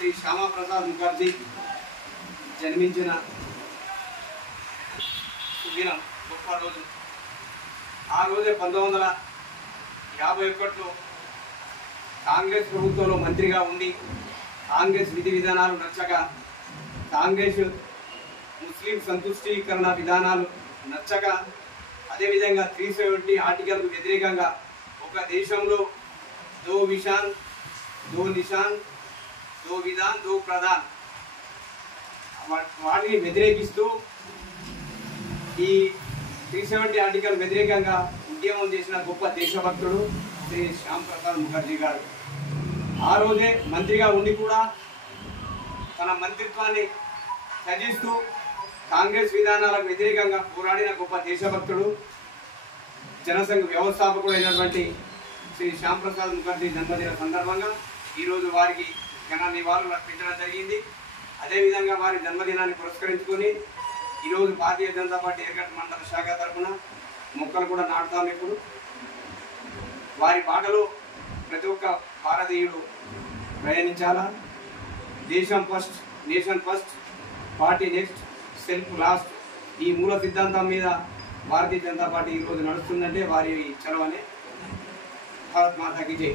శ్రీ శ్యామా ప్రసాద్ ముఖర్జీ జన్మించిన సుదినం, గొప్ప రోజు. ఆ రోజే 1951లో కాంగ్రెస్ ప్రభుత్వంలో మంత్రిగా ఉండి కాంగ్రెస్ విధి విధానాలు నచ్చక, కాంగ్రెస్ ముస్లిం సంతుష్టీకరణ విధానాలు నచ్చక, అదేవిధంగా 370 ఆర్టికల్కు వ్యతిరేకంగా ఒక దేశంలో దో విషాన్ దో నిషాన్ దో విధాన్ దో ప్రధాన్ వాటిని వ్యతిరేకిస్తూ ఈ 370 ఆర్టికల్ వ్యతిరేకంగా ఉద్యమం చేసిన గొప్ప దేశభక్తుడు శ్రీ శ్యామ్ ప్రసాద్ ముఖర్జీ గారు. ఆ రోజే మంత్రిగా ఉండి కూడా తన మంత్రిత్వాన్ని త్యజిస్తూ కాంగ్రెస్ విధానాలకు వ్యతిరేకంగా పోరాడిన గొప్ప దేశభక్తుడు, జనసంఘ వ్యవస్థాపకుడు అయినటువంటి శ్రీ శ్యామ్ ప్రసాద్ ముఖర్జీ జన్మదిన సందర్భంగా ఈరోజు వారికి ఘన నివాళులు అర్పించడం జరిగింది. అదేవిధంగా వారి జన్మదినాన్ని పురస్కరించుకొని ఈరోజు భారతీయ జనతా పార్టీ ఎర్రగడ్డ మండల శాఖ తరఫున మొక్కలు కూడా నాటుతాం. ఇప్పుడు వారి బాటలో ప్రతి ఒక్క భారతీయుడు ప్రయాణించాలా. దేశం first, nation first, party next, self last, ఈ మూల సిద్ధాంతం మీద భారతీయ జనతా పార్టీ ఈరోజు నడుస్తుందంటే వారి చలవనే. భారత్ మాతాకి జై.